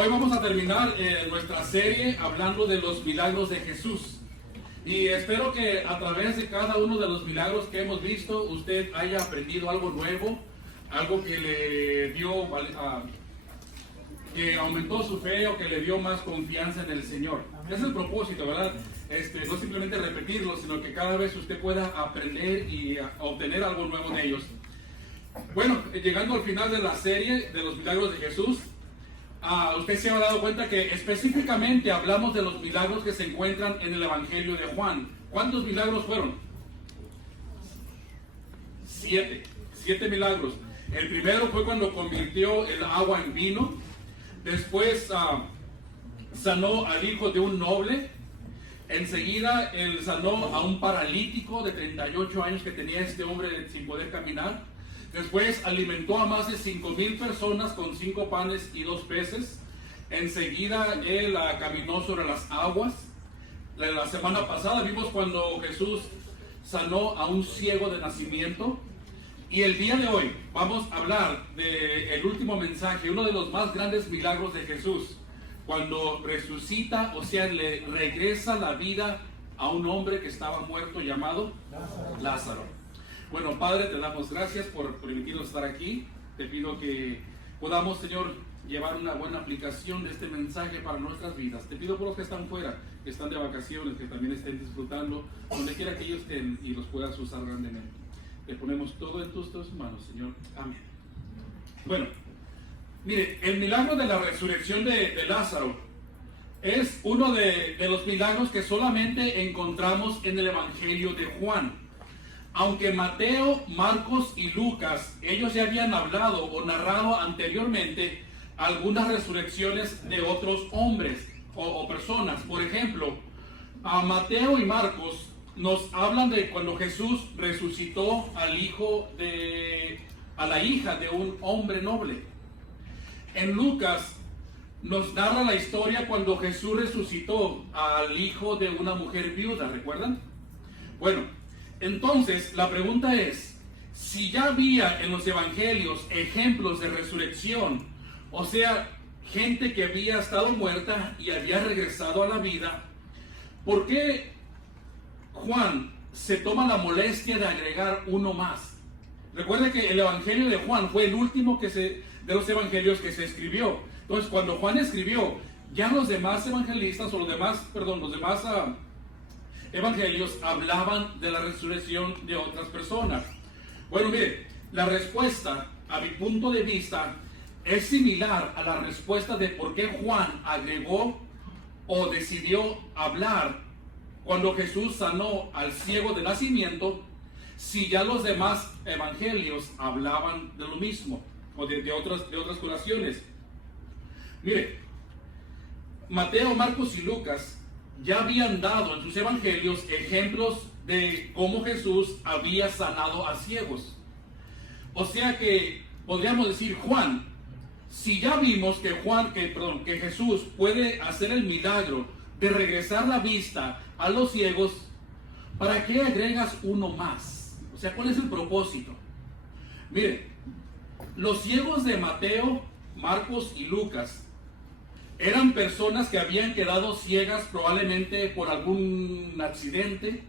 hoy vamos a terminar nuestra serie hablando de los milagros de Jesús. Y espero que a través de cada uno de los milagros que hemos visto, usted haya aprendido algo nuevo, algo que le dio, que aumentó su fe o que le dio más confianza en el Señor. Ese es el propósito, ¿verdad? No simplemente repetirlo, sino que cada vez usted pueda aprender y obtener algo nuevo de ellos. Bueno, llegando al final de la serie de los milagros de Jesús, usted se ha dado cuenta que específicamente hablamos de los milagros que se encuentran en el Evangelio de Juan. ¿Cuántos milagros fueron? 7 milagros. El primero fue cuando convirtió el agua en vino. Después sanó al hijo de un noble. Enseguida él sanó a un paralítico de 38 años que tenía este hombre sin poder caminar. Después alimentó a más de 5,000 personas con 5 panes y 2 peces. Enseguida él caminó sobre las aguas. La semana pasada vimos cuando Jesús sanó a un ciego de nacimiento. Y el día de hoy vamos a hablar del último mensaje, uno de los más grandes milagros de Jesús, cuando resucita, o sea, le regresa la vida a un hombre que estaba muerto llamado Lázaro. Bueno, Padre, te damos gracias por permitirnos estar aquí. Te pido que podamos, Señor, llevar una buena aplicación de este mensaje para nuestras vidas. Te pido por los que están fuera, que están de vacaciones, que también estén disfrutando, donde quiera que ellos estén y los puedas usar grandemente. Te ponemos todo en tus manos, Señor. Amén. Bueno, mire, el milagro de la resurrección de Lázaro es uno de los milagros que solamente encontramos en el Evangelio de Juan. Aunque Mateo, Marcos y Lucas, ellos ya habían hablado o narrado anteriormente algunas resurrecciones de otros hombres o personas. Por ejemplo, a Mateo y Marcos nos hablan de cuando Jesús resucitó a la hija de un hombre noble. En Lucas nos narra la historia cuando Jesús resucitó al hijo de una mujer viuda, ¿recuerdan? Bueno, entonces la pregunta es, si ya había en los evangelios ejemplos de resurrección, o sea, gente que había estado muerta y había regresado a la vida, ¿por qué Juan se toma la molestia de agregar uno más? Recuerde que el Evangelio de Juan fue el último de los evangelios que se escribió. Entonces, cuando Juan escribió, ya los demás evangelistas, los demás evangelios hablaban de la resurrección de otras personas. Bueno, mire, la respuesta, a mi punto de vista, es similar a la respuesta de por qué Juan agregó o decidió hablar cuando Jesús sanó al ciego de nacimiento, si ya los demás evangelios hablaban de lo mismo, o de otras curaciones. Mire, Mateo, Marcos y Lucas ya habían dado en sus evangelios ejemplos de cómo Jesús había sanado a ciegos. O sea que podríamos decir, Juan, si ya vimos que Jesús puede hacer el milagro de regresar la vista a los ciegos, ¿para qué agregas uno más? O sea, ¿cuál es el propósito? Mire, los ciegos de Mateo, Marcos y Lucas eran personas que habían quedado ciegas probablemente por algún accidente,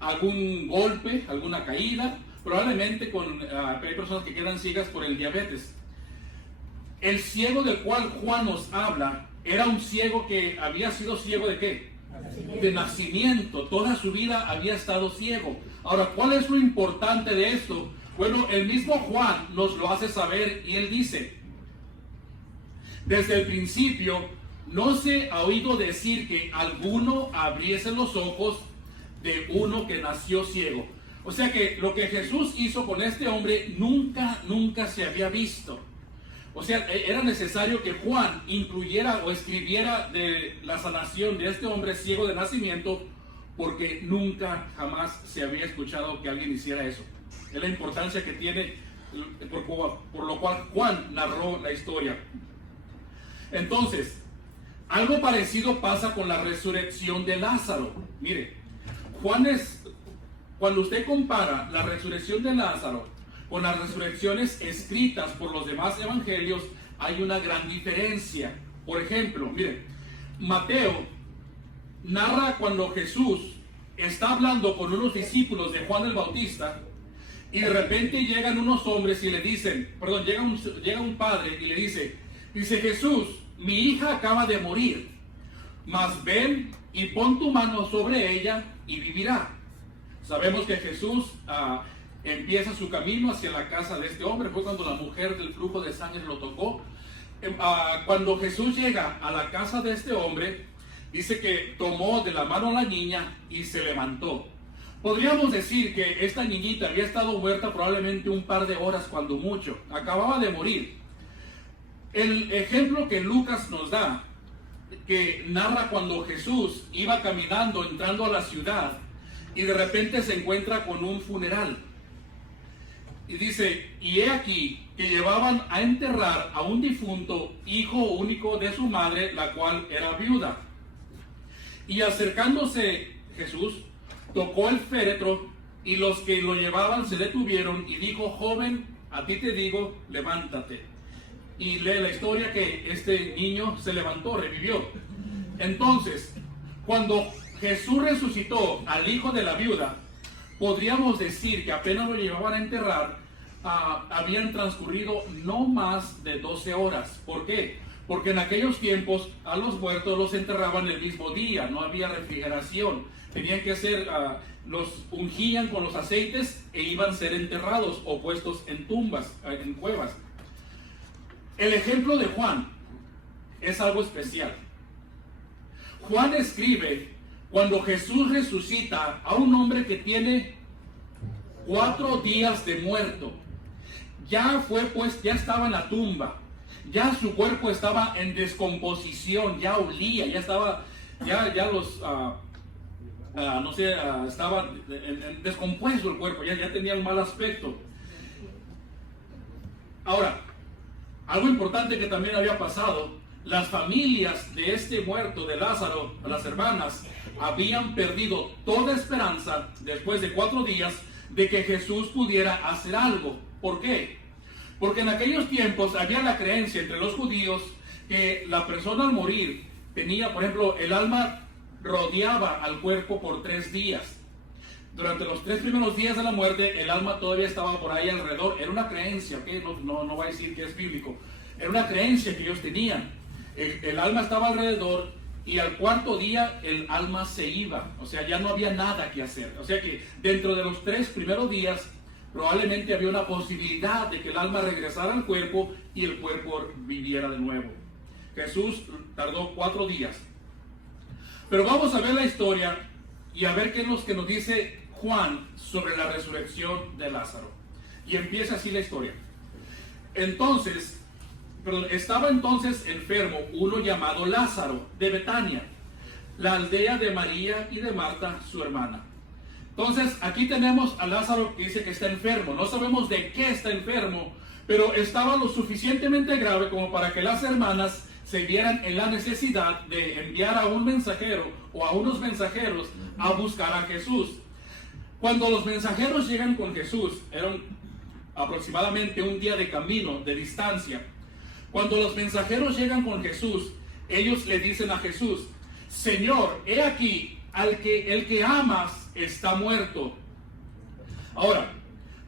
algún golpe, alguna caída. Probablemente hay personas que quedan ciegas por el diabetes. El ciego del cual Juan nos habla era un ciego que había sido ciego ¿de qué? De nacimiento. Toda su vida había estado ciego. Ahora, ¿cuál es lo importante de esto? Bueno, el mismo Juan nos lo hace saber y él dice, desde el principio no se ha oído decir que alguno abriese los ojos de uno que nació ciego. O sea que lo que Jesús hizo con este hombre nunca se había visto. O sea, era necesario que Juan incluyera o escribiera de la sanación de este hombre ciego de nacimiento, porque jamás se había escuchado que alguien hiciera eso. Es la importancia que tiene, por lo cual Juan narró la historia. Entonces, algo parecido pasa con la resurrección de Lázaro. Mire, cuando usted compara la resurrección de Lázaro con las resurrecciones escritas por los demás evangelios, hay una gran diferencia. Por ejemplo, miren, Mateo narra cuando Jesús está hablando con unos discípulos de Juan el Bautista y de repente llegan unos hombres y le dicen, perdón, llega un padre y le dice Jesús, mi hija acaba de morir, mas ven y pon tu mano sobre ella y vivirá. Sabemos que Jesús empieza su camino hacia la casa de este hombre. Fue cuando la mujer del flujo de sangre lo tocó. Cuando Jesús llega a la casa de este hombre, dice que tomó de la mano a la niña y se levantó. Podríamos decir que esta niñita había estado muerta probablemente un par de horas, cuando mucho. Acababa de morir. El ejemplo que Lucas nos da, que narra cuando Jesús iba caminando, entrando a la ciudad, y de repente se encuentra con un funeral. Y dice, y he aquí que llevaban a enterrar a un difunto hijo único de su madre, la cual era viuda. Y acercándose Jesús, tocó el féretro, y los que lo llevaban se detuvieron, y dijo, joven, a ti te digo, levántate. Y lee la historia que este niño se levantó, revivió. Entonces, cuando Jesús resucitó al hijo de la viuda, podríamos decir que apenas lo llevaban a enterrar, habían transcurrido no más de 12 horas. ¿Por qué? Porque en aquellos tiempos a los muertos los enterraban el mismo día, no había refrigeración. Tenían que ser, los ungían con los aceites e iban a ser enterrados o puestos en tumbas, en cuevas. El ejemplo de Juan es algo especial. Juan escribe cuando Jesús resucita a un hombre que tiene 4 días de muerto. Ya estaba en la tumba, ya su cuerpo estaba en descomposición, ya olía, ya estaba, estaba descompuesto el cuerpo, ya tenía un mal aspecto. Ahora, algo importante que también había pasado, las familias de este muerto, de Lázaro, las hermanas, habían perdido toda esperanza después de 4 días de que Jesús pudiera hacer algo. ¿Por qué? Porque en aquellos tiempos había la creencia entre los judíos que la persona al morir tenía, por ejemplo, el alma rodeaba al cuerpo por 3 días. Durante los 3 primeros días de la muerte, el alma todavía estaba por ahí alrededor. Era una creencia, ¿okay? No va a decir que es bíblico. Era una creencia que ellos tenían. El alma estaba alrededor y al 4.º día el alma se iba. O sea, ya no había nada que hacer. O sea que dentro de los 3 primeros días, probablemente había una posibilidad de que el alma regresara al cuerpo y el cuerpo viviera de nuevo. Jesús tardó 4 días. Pero vamos a ver la historia y a ver qué es lo que nos dice Juan sobre la resurrección de Lázaro. Y empieza así la historia. Estaba entonces enfermo uno llamado Lázaro de Betania, la aldea de María y de Marta, su hermana. Entonces aquí tenemos a Lázaro que dice que está enfermo. No sabemos de qué está enfermo, pero estaba lo suficientemente grave como para que las hermanas se vieran en la necesidad de enviar a un mensajero o a unos mensajeros a buscar a Jesús. Cuando los mensajeros llegan con Jesús, eran aproximadamente un día de camino, de distancia. Cuando los mensajeros llegan con Jesús, ellos le dicen a Jesús, Señor, he aquí, el que amas está muerto. Ahora,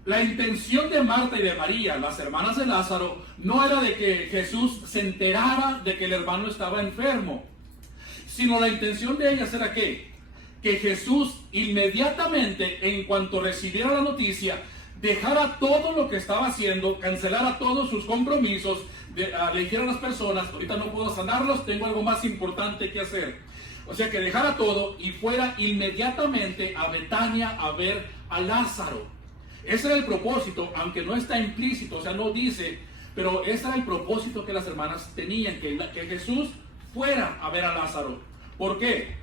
la intención de Marta y de María, las hermanas de Lázaro, no era de que Jesús se enterara de que el hermano estaba enfermo, sino la intención de ellas era que Jesús inmediatamente, en cuanto recibiera la noticia, dejara todo lo que estaba haciendo, cancelara todos sus compromisos, le dijera a las personas, ahorita no puedo sanarlos, tengo algo más importante que hacer. O sea, que dejara todo y fuera inmediatamente a Betania a ver a Lázaro. Ese era el propósito, aunque no está implícito, o sea, no dice, pero ese era el propósito que las hermanas tenían, que Jesús fuera a ver a Lázaro. ¿Por qué?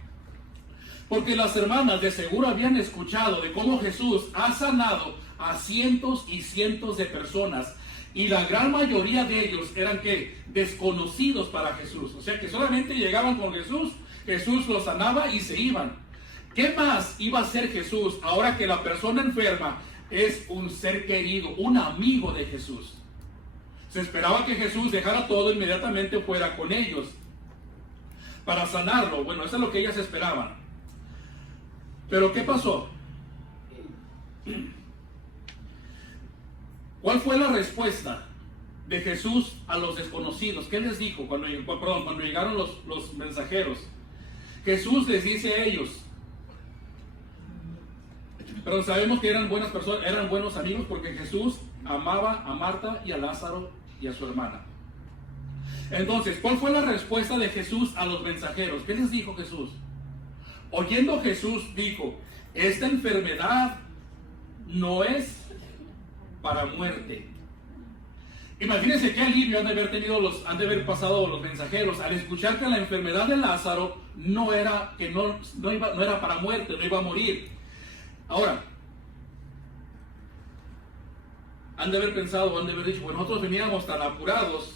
Porque las hermanas de seguro habían escuchado de cómo Jesús ha sanado a cientos y cientos de personas, y la gran mayoría de ellos eran desconocidos para Jesús. O sea que solamente llegaban con Jesús, Jesús los sanaba y se iban. ¿Qué más iba a hacer Jesús ahora que la persona enferma es un ser querido, un amigo de Jesús? Se esperaba que Jesús dejara todo inmediatamente fuera con ellos. para sanarlo. Bueno, eso es lo que ellas esperaban. Pero ¿qué pasó? ¿Cuál fue la respuesta de Jesús a los desconocidos? ¿Qué les dijo cuando llegaron los mensajeros? Jesús les dice a ellos, pero sabemos que eran buenas personas, eran buenos amigos, porque Jesús amaba a Marta y a Lázaro y a su hermana. Entonces, ¿cuál fue la respuesta de Jesús a los mensajeros? ¿Qué les dijo Jesús? Oyendo Jesús dijo, esta enfermedad no es para muerte. Imagínense qué alivio han de haber pasado los mensajeros al escuchar que la enfermedad de Lázaro no era para muerte, no iba a morir. Ahora, han de haber pensado, han de haber dicho, bueno, nosotros veníamos tan apurados.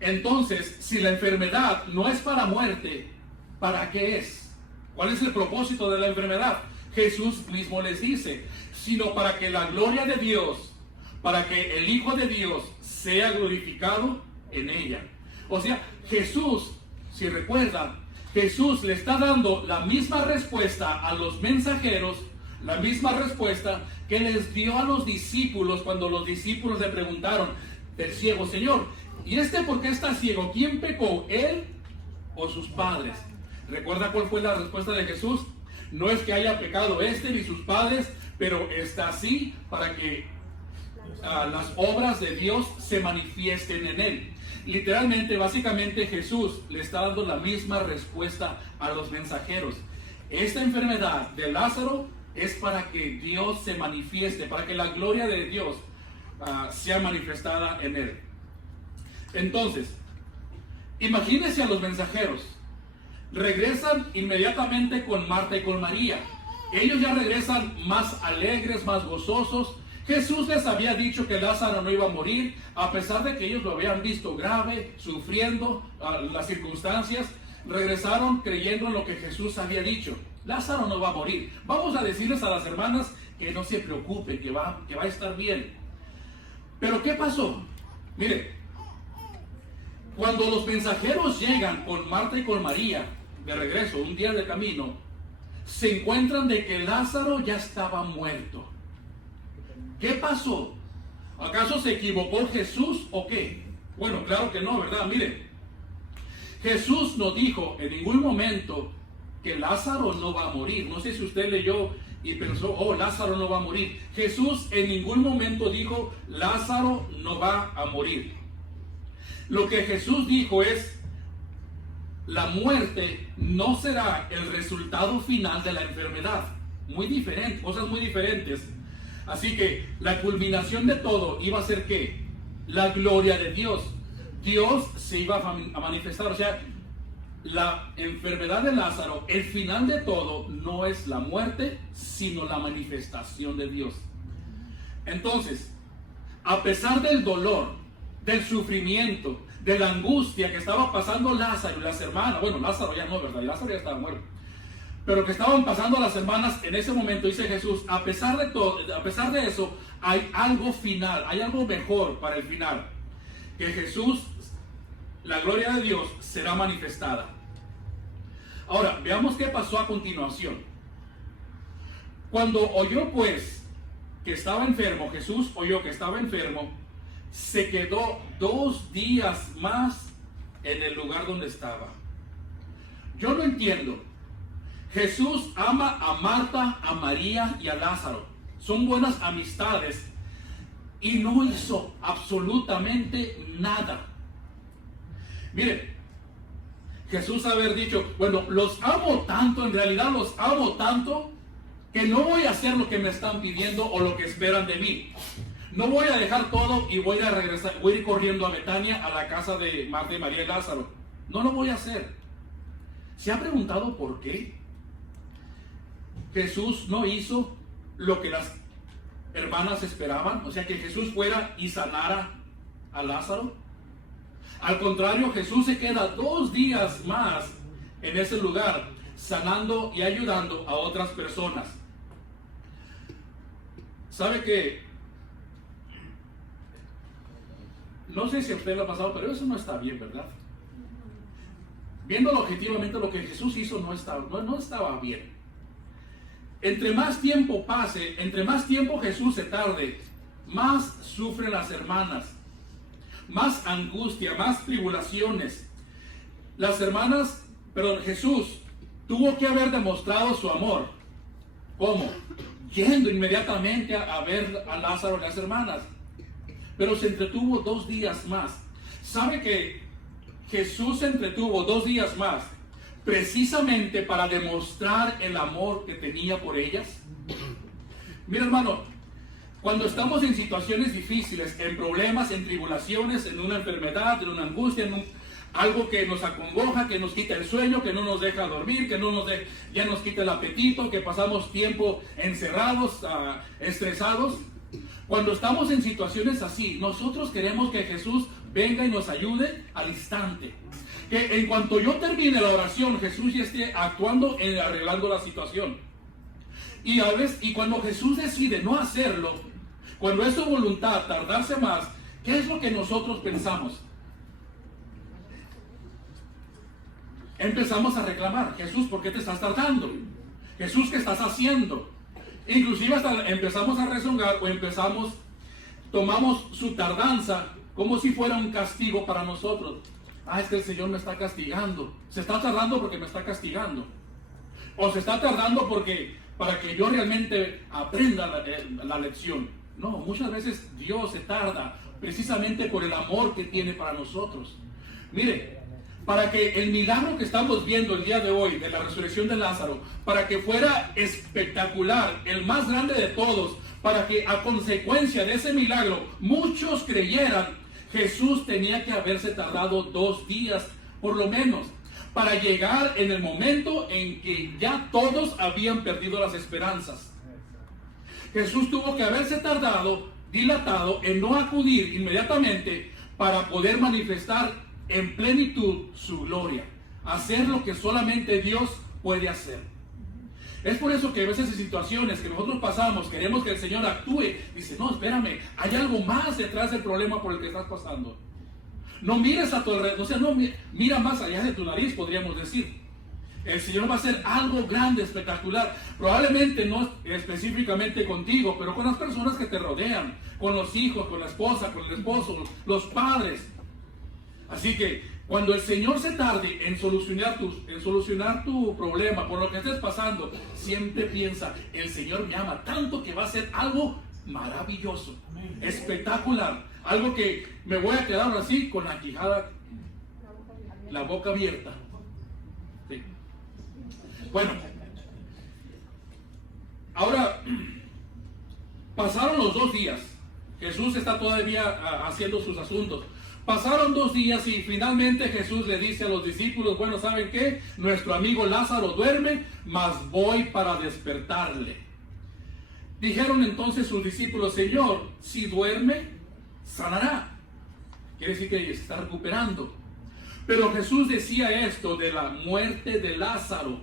Entonces, si la enfermedad no es para muerte, ¿para qué es? ¿Cuál es el propósito de la enfermedad? Jesús mismo les dice, sino para que la gloria de Dios, para que el Hijo de Dios sea glorificado en ella. O sea, Jesús, si recuerdan, Jesús le está dando la misma respuesta a los mensajeros, la misma respuesta que les dio a los discípulos cuando los discípulos le preguntaron del ciego, Señor, ¿y por qué está ciego? ¿Quién pecó, él o sus padres? ¿Recuerda cuál fue la respuesta de Jesús? No es que haya pecado ni sus padres, pero está así para que las obras de Dios se manifiesten en él. Literalmente, básicamente Jesús le está dando la misma respuesta a los mensajeros. Esta enfermedad de Lázaro es para que Dios se manifieste, para que la gloria de Dios sea manifestada en él. Entonces, imagínense a los mensajeros. Regresan inmediatamente con Marta y con María. Ellos ya regresan más alegres, más gozosos. Jesús les había dicho que Lázaro no iba a morir, a pesar de que ellos lo habían visto grave, sufriendo las circunstancias. Regresaron creyendo en lo que Jesús había dicho. Lázaro no va a morir. Vamos a decirles a las hermanas que no se preocupen, que va a estar bien. Pero ¿qué pasó? Mire, cuando los mensajeros llegan con Marta y con María de regreso, un día de camino, se encuentran de que Lázaro ya estaba muerto. ¿Qué pasó? ¿Acaso se equivocó Jesús o qué? Bueno, claro que no, ¿verdad? Mire, Jesús no dijo en ningún momento que Lázaro no va a morir. No sé si usted leyó y pensó, oh, Lázaro no va a morir. Jesús en ningún momento dijo, Lázaro no va a morir. Lo que Jesús dijo es, la muerte no será el resultado final de la enfermedad. Muy diferente, cosas muy diferentes. Así que la culminación de todo iba a ser ¿qué? La gloria de Dios. Dios se iba a manifestar. O sea, la enfermedad de Lázaro, el final de todo, no es la muerte, sino la manifestación de Dios. Entonces, a pesar del dolor, del sufrimiento, de la angustia que estaba pasando Lázaro y las hermanas, bueno, Lázaro ya no, ¿verdad? Lázaro ya estaba muerto. Pero que estaban pasando las hermanas en ese momento, dice Jesús, a pesar de todo, a pesar de eso, hay algo final, hay algo mejor para el final. Que Jesús, la gloria de Dios, será manifestada. Ahora, veamos qué pasó a continuación. Cuando oyó pues que estaba enfermo, Jesús oyó que estaba enfermo, se quedó 2 días más en el lugar donde estaba. Yo no entiendo. Jesús ama a Marta, a María y a Lázaro. Son buenas amistades y no hizo absolutamente nada. Miren, Jesús haber dicho, bueno, los amo tanto, en realidad los amo tanto, que no voy a hacer lo que me están pidiendo o lo que esperan de mí. No voy a dejar todo y voy a regresar, voy a ir corriendo a Betania, a la casa de Marta y María y Lázaro. No lo voy a hacer. ¿Se ha preguntado por qué? Jesús no hizo lo que las hermanas esperaban, o sea, que Jesús fuera y sanara a Lázaro. Al contrario, Jesús se queda 2 días más en ese lugar, sanando y ayudando a otras personas. ¿Sabe qué? No sé si a usted lo ha pasado, pero eso no está bien, ¿verdad? viéndolo objetivamente, lo que Jesús hizo no estaba bien. Entre más tiempo pase, entre más tiempo Jesús se tarde, más sufren las hermanas, más angustia, más tribulaciones. Jesús tuvo que haber demostrado su amor. ¿Cómo? Yendo inmediatamente a ver a Lázaro y las hermanas. Pero se entretuvo 2 días más. ¿Sabe que Jesús se entretuvo 2 días más precisamente para demostrar el amor que tenía por ellas? Mira, hermano, cuando estamos en situaciones difíciles, en problemas, en tribulaciones, en una enfermedad, en una angustia, algo que nos acongoja, que nos quita el sueño, que no nos deja dormir, que ya nos quita el apetito, que pasamos tiempo encerrados, estresados. Cuando estamos en situaciones así, nosotros queremos que Jesús venga y nos ayude al instante. Que en cuanto yo termine la oración, Jesús ya esté actuando en arreglando la situación. Y cuando Jesús decide no hacerlo, cuando es su voluntad tardarse más, ¿qué es lo que nosotros pensamos? Empezamos a reclamar: Jesús, ¿por qué te estás tardando? Jesús, ¿qué estás haciendo? Inclusive hasta empezamos a rezongar tomamos su tardanza como si fuera un castigo para nosotros. Es que el Señor me está castigando. Se está tardando porque me está castigando. O se está tardando para que yo realmente aprenda la lección. No, muchas veces Dios se tarda precisamente por el amor que tiene para nosotros. Mire, para que el milagro que estamos viendo el día de hoy, de la resurrección de Lázaro, para que fuera espectacular, el más grande de todos, para que a consecuencia de ese milagro muchos creyeran, Jesús tenía que haberse tardado 2 días, por lo menos, para llegar en el momento en que ya todos habían perdido las esperanzas. Jesús tuvo que haberse dilatado en no acudir inmediatamente para poder manifestar en plenitud su gloria, hacer lo que solamente Dios puede hacer. Es por eso que a veces en situaciones que nosotros pasamos, queremos que el Señor actúe. Dice: no, espérame, hay algo más detrás del problema por el que estás pasando. No mires a tu alrededor, mira más allá de tu nariz, podríamos decir. El Señor va a hacer algo grande, espectacular. Probablemente no específicamente contigo, pero con las personas que te rodean, con los hijos, con la esposa, con el esposo, los padres. Así que cuando el Señor se tarde en solucionar tu problema, por lo que estés pasando, siempre piensa: el Señor me ama tanto que va a hacer algo maravilloso, espectacular, algo que me voy a quedar así con la quijada, la boca abierta. Sí. Bueno, ahora pasaron los 2 días. Jesús está todavía haciendo sus asuntos. Pasaron 2 días y finalmente Jesús le dice a los discípulos: bueno, ¿saben qué? Nuestro amigo Lázaro duerme, mas voy para despertarle. Dijeron entonces sus discípulos: Señor, si duerme, sanará. Quiere decir que se está recuperando. Pero Jesús decía esto de la muerte de Lázaro.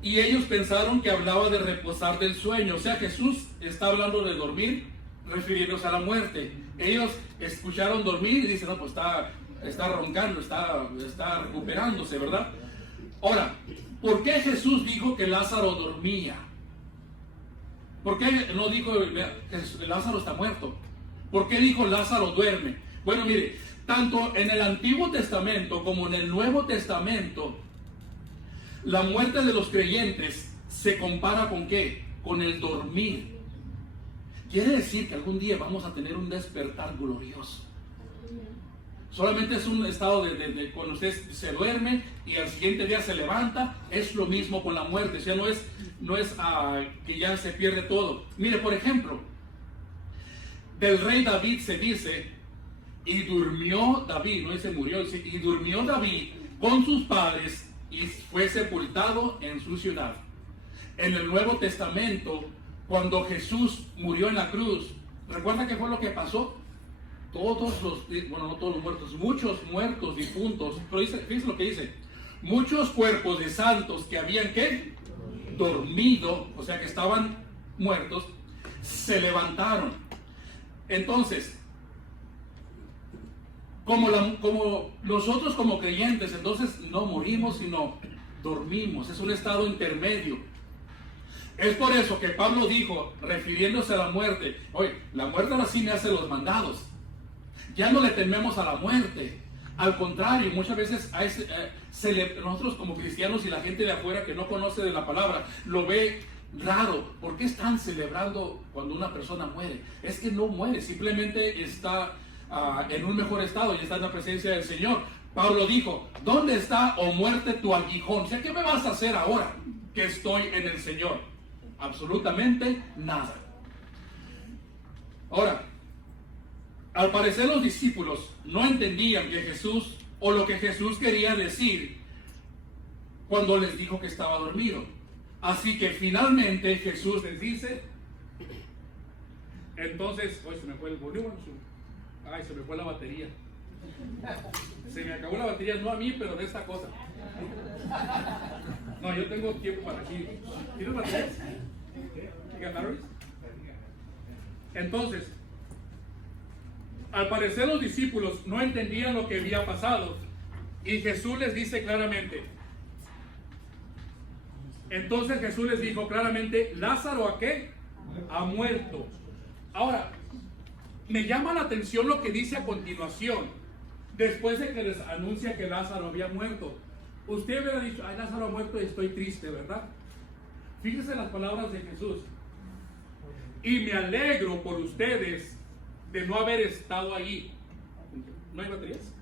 Y ellos pensaron que hablaba de reposar del sueño. O sea, Jesús está hablando de dormir, refiriéndose a la muerte. Ellos escucharon dormir y dicen: no, pues está roncando, está recuperándose, ¿verdad? Ahora, ¿por qué Jesús dijo que Lázaro dormía? ¿Por qué no dijo que Lázaro está muerto? ¿Por qué dijo Lázaro duerme? Bueno, mire, tanto en el Antiguo Testamento como en el Nuevo Testamento, la muerte de los creyentes se compara ¿con qué? Con el dormir. Quiere decir que algún día vamos a tener un despertar glorioso. Solamente es un estado de cuando usted se duerme y al siguiente día se levanta. Es lo mismo con la muerte. O sea, no es que ya se pierde todo. Mire, por ejemplo, del rey David se dice: y durmió David, no se murió, y durmió David con sus padres y fue sepultado en su ciudad. En el Nuevo Testamento, cuando Jesús murió en la cruz, ¿recuerda qué fue lo que pasó? No todos los muertos, muchos muertos difuntos, pero fíjense lo que dice: muchos cuerpos de santos que habían ¿qué? Dormido, o sea que estaban muertos, se levantaron. Entonces, como nosotros como creyentes, entonces no morimos, sino dormimos. Es un estado intermedio. Es por eso que Pablo dijo, refiriéndose a la muerte, oye, la muerte ahora sí me hace los mandados. Ya no le tememos a la muerte. Al contrario, muchas veces nosotros como cristianos y la gente de afuera que no conoce de la palabra, lo ve raro. ¿Por qué están celebrando cuando una persona muere? Es que no muere, simplemente está en un mejor estado y está en la presencia del Señor. Pablo dijo, ¿dónde está, oh muerte, tu aguijón? O sea, ¿qué me vas a hacer ahora que estoy en el Señor? Absolutamente nada. Ahora, al parecer los discípulos no entendían que Jesús, o lo que Jesús quería decir cuando les dijo que estaba dormido. Así que finalmente Jesús les dice, entonces, hoy se me fue el volumen, se me fue la batería. Se me acabó la batería, no a mí, pero de esta cosa. No, yo tengo tiempo para aquí. ¿Tienes baterías? Entonces, al parecer los discípulos no entendían lo que había pasado y Jesús les dice claramente. Entonces Jesús les dijo claramente, Lázaro, ¿a qué? Ha muerto. Ahora, me llama la atención lo que dice a continuación, después de que les anuncia que Lázaro había muerto. Usted hubiera dicho, ay, Lázaro ha muerto y estoy triste, ¿verdad? Fíjense las palabras de Jesús. Y me alegro por ustedes de no haber estado allí. ¿No hay baterías?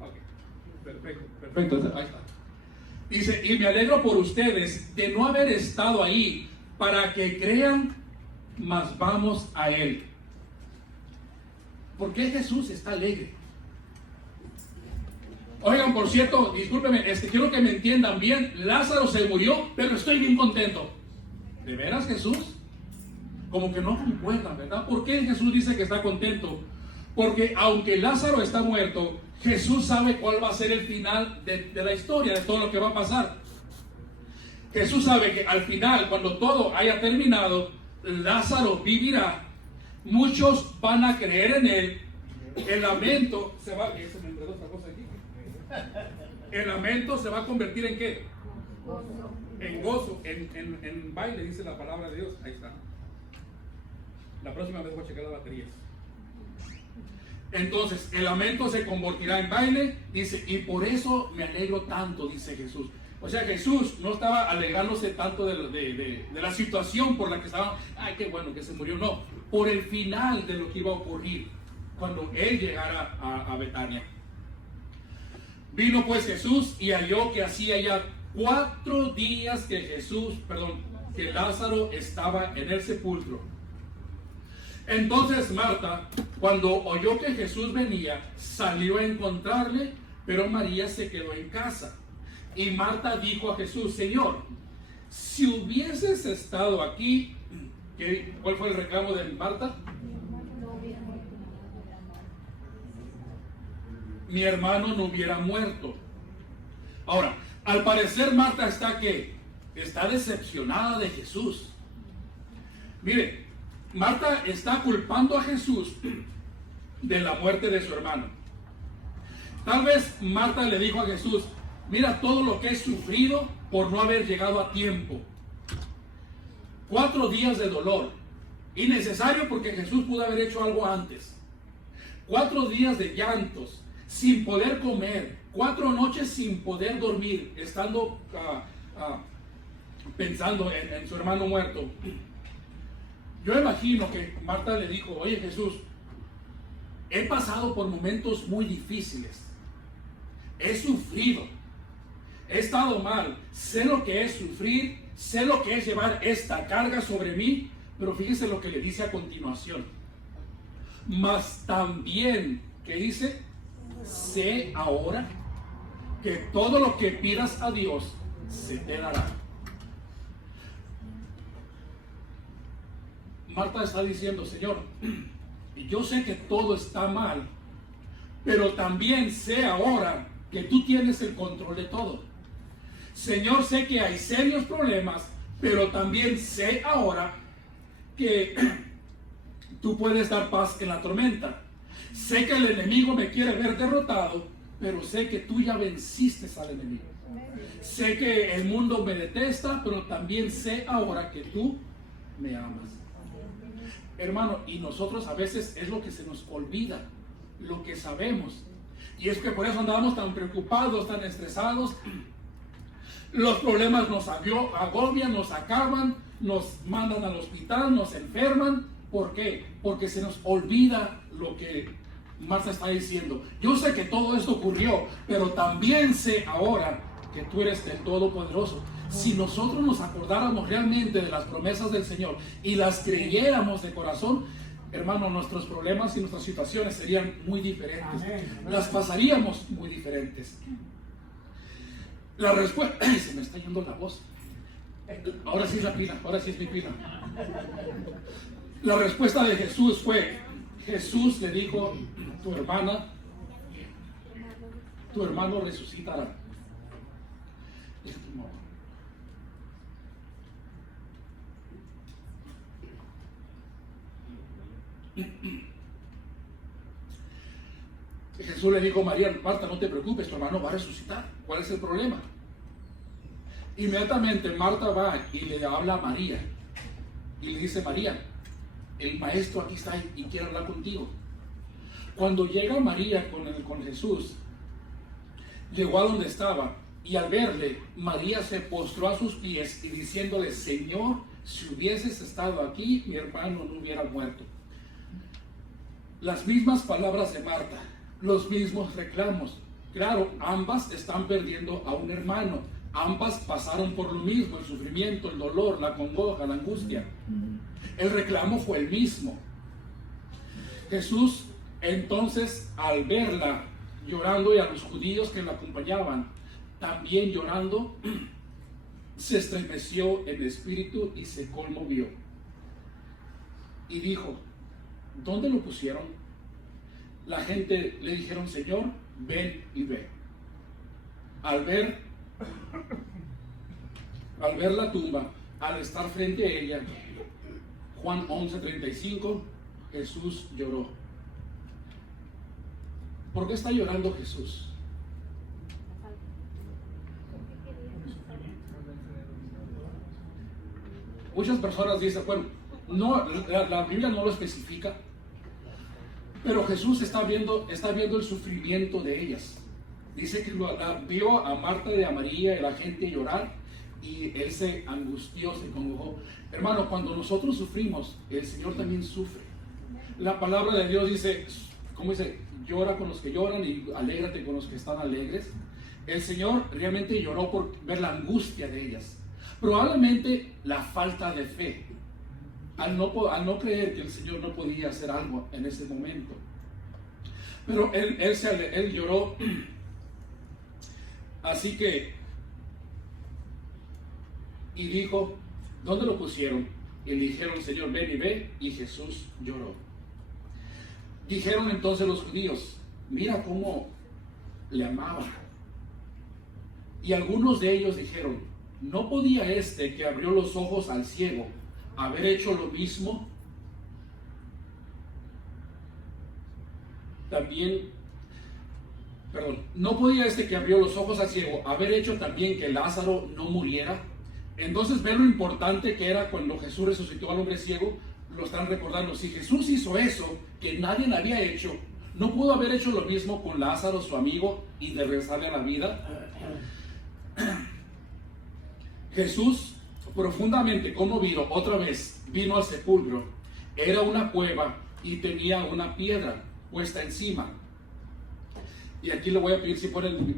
Ok, perfecto, ahí está. Dice, y me alegro por ustedes de no haber estado ahí para que crean, mas vamos a Él. ¿Por qué Jesús está alegre? Oigan, por cierto, discúlpenme, quiero que me entiendan bien. Lázaro se murió, pero estoy bien contento. ¿De veras, Jesús? Como que no concuerdan, ¿verdad? ¿Por qué Jesús dice que está contento? Porque aunque Lázaro está muerto, Jesús sabe cuál va a ser el final de la historia, de todo lo que va a pasar. Jesús sabe que al final, cuando todo haya terminado, Lázaro vivirá. Muchos van a creer en él. El lamento se va... ¿Se me enredó esta cosa aquí? El lamento se va a convertir en ¿qué? En gozo, en baile, dice la palabra de Dios. Ahí está. La próxima vez voy a checar las baterías. Entonces, el lamento se convertirá en baile, dice, y por eso me alegro tanto, dice Jesús. O sea, Jesús no estaba alegrándose tanto de la situación por la que estaba, ay, qué bueno que se murió, no, por el final de lo que iba a ocurrir cuando Él llegara a Betania. Vino pues Jesús y halló que hacía ya 4 días que Lázaro estaba en el sepulcro. Entonces Marta, cuando oyó que Jesús venía, salió a encontrarle, pero María se quedó en casa. Y Marta dijo a Jesús, Señor, si hubieses estado aquí, ¿cuál fue el reclamo de Marta? Mi hermano no hubiera muerto. Ahora, al parecer Marta está decepcionada de Jesús. Mire, Marta está culpando a Jesús de la muerte de su hermano. Tal vez Marta le dijo a Jesús, mira todo lo que he sufrido por no haber llegado a tiempo. 4 días de dolor, innecesario porque Jesús pudo haber hecho algo antes. 4 días de llantos, sin poder comer, 4 noches sin poder dormir, estando pensando en su hermano muerto. Yo imagino que Marta le dijo, oye Jesús, he pasado por momentos muy difíciles, he sufrido, he estado mal, sé lo que es sufrir, sé lo que es llevar esta carga sobre mí, pero fíjese lo que le dice a continuación. Mas también, ¿qué dice? Sé ahora que todo lo que pidas a Dios se te dará. Marta está diciendo, Señor, yo sé que todo está mal, pero también sé ahora que tú tienes el control de todo. Señor, sé que hay serios problemas, pero también sé ahora que tú puedes dar paz en la tormenta. Sé que el enemigo me quiere ver derrotado, pero sé que tú ya venciste al enemigo. Sé que el mundo me detesta, pero también sé ahora que tú me amas. Hermano, y nosotros a veces es lo que se nos olvida, lo que sabemos. Y es que por eso andamos tan preocupados, tan estresados. Los problemas nos agobian, nos acaban, nos mandan al hospital, nos enferman. ¿Por qué? Porque se nos olvida lo que Marta está diciendo. Yo sé que todo esto ocurrió, pero también sé ahora que tú eres el Todopoderoso. Si nosotros nos acordáramos realmente de las promesas del Señor y las creyéramos de corazón, hermano, nuestros problemas y nuestras situaciones serían muy diferentes. Las pasaríamos muy diferentes. La respuesta... Se me está yendo la voz. Ahora sí es la pila, ahora sí es mi pila. La respuesta de Jesús fue, Jesús le dijo, tu hermano resucitará. Jesús le dijo a María, Marta, no te preocupes, tu hermano va a resucitar. ¿Cuál es el problema? Inmediatamente Marta va y le habla a María y le dice, María, el maestro aquí está y quiere hablar contigo. Cuando llega María con Jesús, llegó a donde estaba y al verle, María se postró a sus pies y diciéndole, Señor, si hubieses estado aquí, mi hermano no hubiera muerto. Las mismas palabras de Marta, los mismos reclamos. Claro, ambas están perdiendo a un hermano. Ambas pasaron por lo mismo, el sufrimiento, el dolor, la congoja, la angustia. El reclamo fue el mismo. Jesús, entonces, al verla llorando y a los judíos que la acompañaban, también llorando, se estremeció en espíritu y se conmovió. Y dijo, ¿dónde lo pusieron? La gente le dijeron, Señor, ven y ve. Al ver la tumba, al estar frente a ella, Juan 11:35, Jesús lloró. ¿Por qué está llorando Jesús? Muchas personas dicen, bueno, no, la Biblia no lo especifica, pero Jesús está viendo el sufrimiento de ellas. Dice que vio a Marta y a María y a la gente llorar y él se angustió, se congojó. Hermano, cuando nosotros sufrimos, el Señor también sufre. La palabra de Dios dice, ¿cómo dice? Llora con los que lloran y alégrate con los que están alegres. El Señor realmente lloró por ver la angustia de ellas. Probablemente la falta de fe. Al no creer que el Señor no podía hacer algo en ese momento. Pero él lloró. Así que, y dijo, ¿dónde lo pusieron? Y le dijeron, Señor, ven y ve. Y Jesús lloró. Dijeron entonces los judíos, mira cómo le amaba. Y algunos de ellos dijeron, ¿no podía este que abrió los ojos al ciego haber hecho lo mismo? ¿No podía este que abrió los ojos al ciego haber hecho también que Lázaro no muriera? Entonces ven lo importante que era cuando Jesús resucitó al hombre ciego. Lo están recordando. Si Jesús hizo eso que nadie le había hecho, ¿no pudo haber hecho lo mismo con Lázaro, su amigo, y de regresarle a la vida? Jesús, profundamente conmovido, otra vez vino al sepulcro. Era una cueva y tenía una piedra puesta encima. Y aquí le voy a pedir si ponen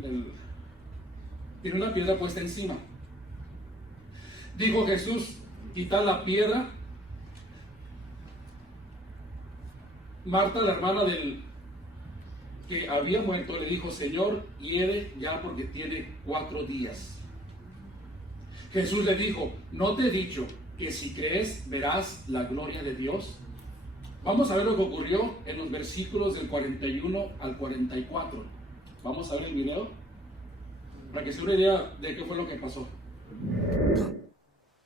tiene una piedra puesta encima. Dijo Jesús, quitad la piedra. Marta, la hermana del que había muerto, le dijo, Señor, hiede ya porque tiene 4 días. Jesús le dijo, ¿no te he dicho que si crees verás la gloria de Dios? Vamos a ver lo que ocurrió en los versículos del 41 al 44. Vamos a ver el video para que se dé una idea de qué fue lo que pasó.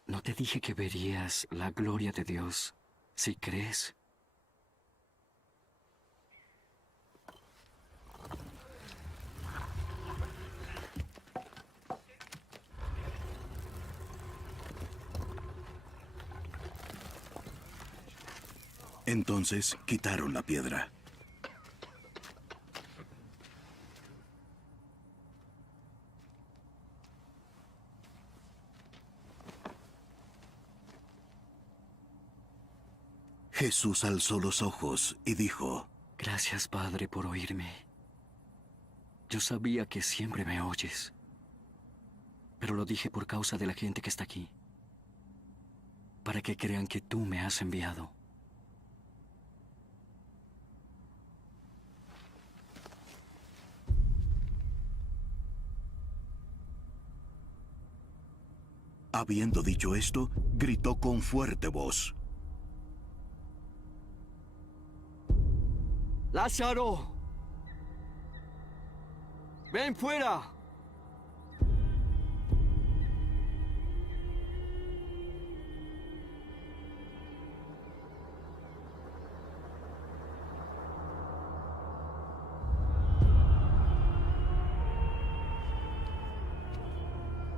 ¿No te dije que verías la gloria de Dios si crees? Entonces quitaron la piedra. Jesús alzó los ojos y dijo: Gracias, Padre, por oírme. Yo sabía que siempre me oyes, pero lo dije por causa de la gente que está aquí, para que crean que tú me has enviado. Habiendo dicho esto, gritó con fuerte voz: ¡Lázaro! ¡Ven fuera!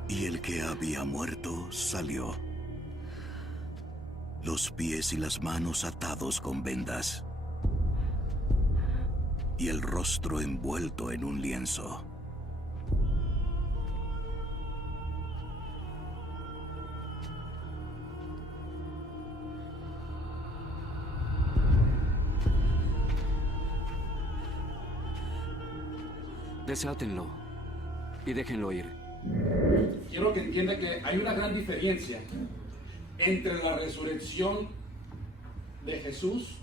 Y el que había muerto salió, los pies y las manos atados con vendas, y el rostro envuelto en un lienzo. Desátenlo y déjenlo ir. Quiero que entienda que hay una gran diferencia entre la resurrección de Jesús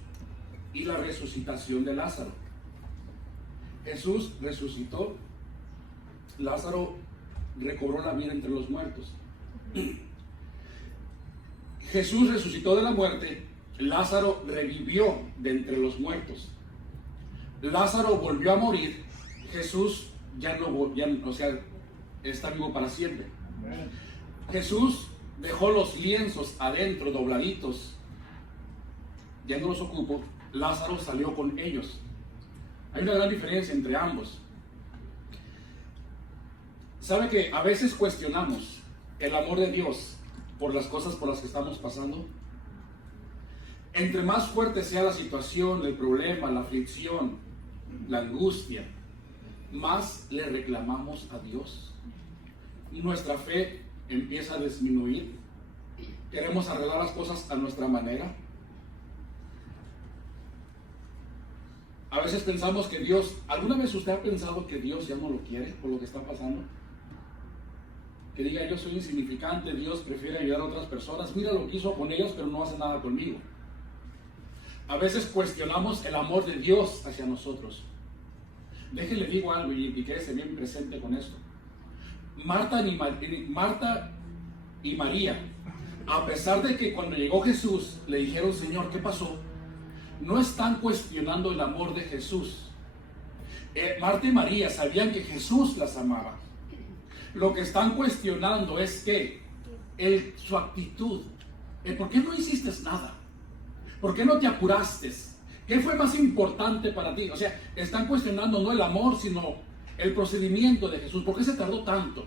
y la resucitación de Lázaro. Jesús resucitó, Lázaro recobró la vida entre los muertos. Jesús resucitó de la muerte, Lázaro revivió de entre los muertos. Lázaro volvió a morir, Jesús ya no, o sea, está vivo para siempre. Jesús dejó los lienzos adentro, dobladitos, ya no los ocupó. Lázaro salió con ellos. Hay una gran diferencia entre ambos. ¿Sabe que a veces cuestionamos el amor de Dios por las cosas por las que estamos pasando? Entre más fuerte sea la situación, el problema, la aflicción, la angustia, más le reclamamos a Dios. Nuestra fe empieza a disminuir. Queremos arreglar las cosas a nuestra manera. A veces pensamos que Dios, ¿alguna vez usted ha pensado que Dios ya no lo quiere por lo que está pasando? Que diga, yo soy insignificante, Dios prefiere ayudar a otras personas, mira lo que hizo con ellos, pero no hace nada conmigo. A veces cuestionamos el amor de Dios hacia nosotros. Déjenle digo algo y quédese bien presente con esto. Marta y María, a pesar de que cuando llegó Jesús le dijeron, Señor, ¿qué pasó? No están cuestionando el amor de Jesús. Marta y María sabían que Jesús las amaba. Lo que están cuestionando es que su actitud. ¿Por qué no hiciste nada? ¿Por qué no te apuraste? ¿Qué fue más importante para ti? O sea, están cuestionando no el amor, sino el procedimiento de Jesús. ¿Por qué se tardó tanto?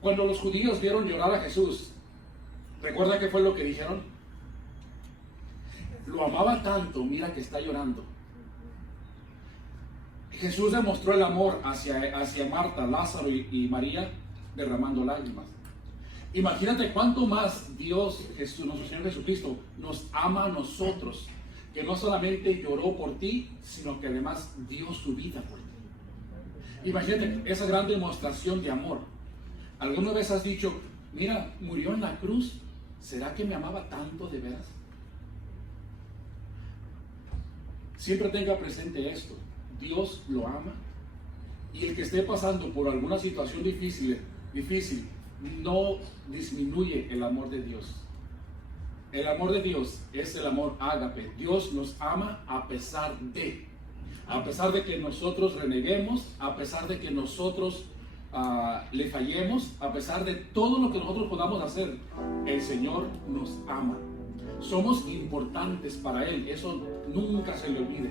Cuando los judíos vieron llorar a Jesús, ¿recuerda qué fue lo que dijeron? Lo amaba tanto, mira que está llorando. Jesús demostró el amor hacia Marta, Lázaro y María, derramando lágrimas. Imagínate cuánto más Dios, Jesús, nuestro Señor Jesucristo, nos ama a nosotros, que no solamente lloró por ti, sino que además dio su vida por ti. Imagínate esa gran demostración de amor. ¿Alguna vez has dicho, mira, murió en la cruz? ¿Será que me amaba tanto de veras? Siempre tenga presente esto. Dios lo ama. Y el que esté pasando por alguna situación difícil, no disminuye el amor de Dios. El amor de Dios es el amor ágape. Dios nos ama a pesar de que nosotros reneguemos, a pesar de que nosotros le fallemos, a pesar de todo lo que nosotros podamos hacer, el Señor nos ama. Somos importantes para Él, eso nunca se le olvide.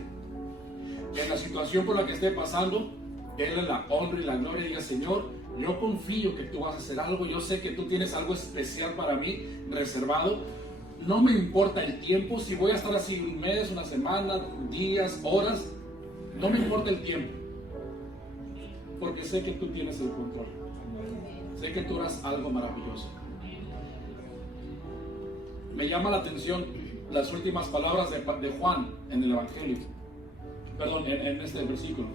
En la situación por la que esté pasando, déle la honra y la gloria y diga, Señor, Yo confío que tú vas a hacer algo. Yo sé que tú tienes algo especial para mí, reservado. No me importa el tiempo, si voy a estar así un mes, una semana, días, horas. No me importa el tiempo, porque sé que tú tienes el control. Sé que tú harás algo maravilloso. Me llama la atención las últimas palabras de Juan en el Evangelio. Perdón, en este versículo.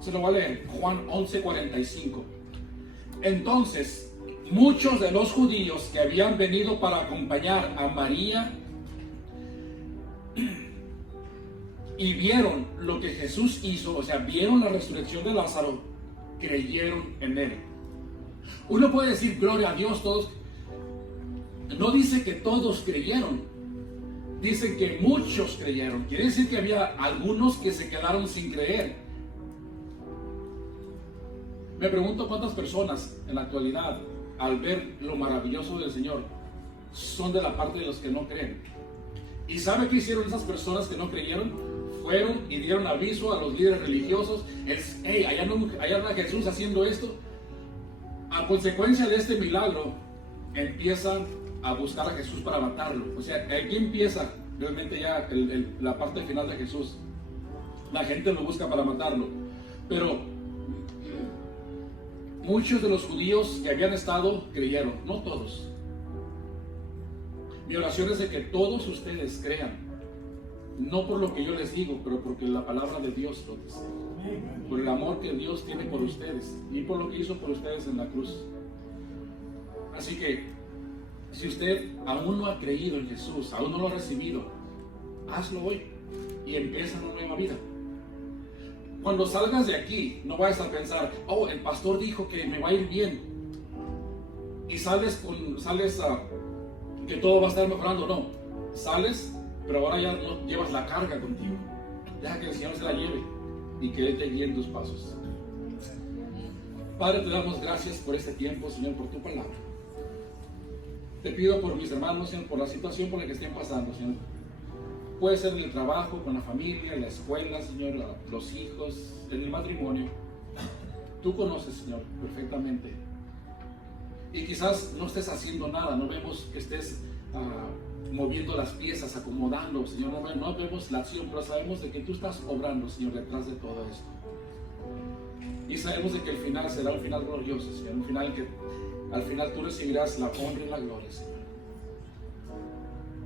Se lo voy a leer. Juan 11:45. Entonces, muchos de los judíos que habían venido para acompañar a María y vieron lo que Jesús hizo, o sea, vieron la resurrección de Lázaro, creyeron en él. Uno puede decir gloria a Dios, todos. No dice que todos creyeron, dice que muchos creyeron. Quiere decir que había algunos que se quedaron sin creer. Me pregunto cuántas personas en la actualidad, al ver lo maravilloso del Señor, son de la parte de los que no creen. ¿Y sabe qué hicieron esas personas que no creyeron? Fueron y dieron aviso a los líderes religiosos. Hey, allá anda Jesús haciendo esto. A consecuencia de este milagro, empiezan a buscar a Jesús para matarlo. O sea, aquí empieza realmente ya la parte final de Jesús. La gente lo busca para matarlo. Pero muchos de los judíos que habían estado creyeron, no todos. Mi oración es de que todos ustedes crean, no por lo que yo les digo, pero porque la palabra de Dios lo dice, por el amor que Dios tiene por ustedes y por lo que hizo por ustedes en la cruz. Así que si usted aún no ha creído en Jesús, aún no lo ha recibido, hazlo hoy y empieza una nueva vida. Cuando salgas de aquí, no vayas a pensar, oh, el pastor dijo que me va a ir bien, y sales a que todo va a estar mejorando. No, sales, pero ahora ya no llevas la carga contigo. Deja que el Señor se la lleve y que Él te guíe en tus pasos. Padre, te damos gracias por este tiempo, Señor, por tu palabra. Te pido por mis hermanos, Señor, por la situación por la que estén pasando, Señor. Puede ser en el trabajo, con la familia, en la escuela, Señor, los hijos, en el matrimonio. Tú conoces, Señor, perfectamente. Y quizás no estés haciendo nada, no vemos que estés moviendo las piezas, acomodando, Señor, no vemos la acción, pero sabemos de que tú estás obrando, Señor, detrás de todo esto. Y sabemos de que el final será un final glorioso, Señor, un final que al final tú recibirás la honra y la gloria, Señor.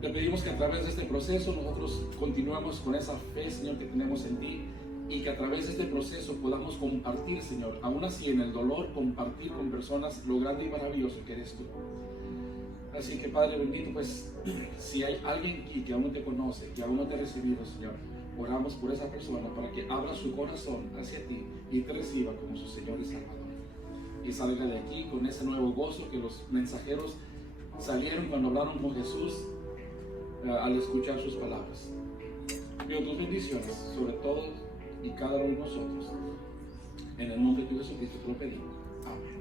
Te pedimos que a través de este proceso nosotros continuemos con esa fe, Señor, que tenemos en ti, y que a través de este proceso podamos compartir, Señor, aún así en el dolor, compartir con personas lo grande y maravilloso que eres tú. Así que, Padre bendito, pues si hay alguien aquí que aún no te conoce, que aún no te ha recibido, Señor, oramos por esa persona para que abra su corazón hacia ti y te reciba como su Señor y Salvador, y salga de aquí con ese nuevo gozo que los mensajeros salieron cuando hablaron con Jesús al escuchar sus palabras. Pido tus bendiciones sobre todos y cada uno de nosotros. En el nombre de Jesucristo te lo pedimos. Amén.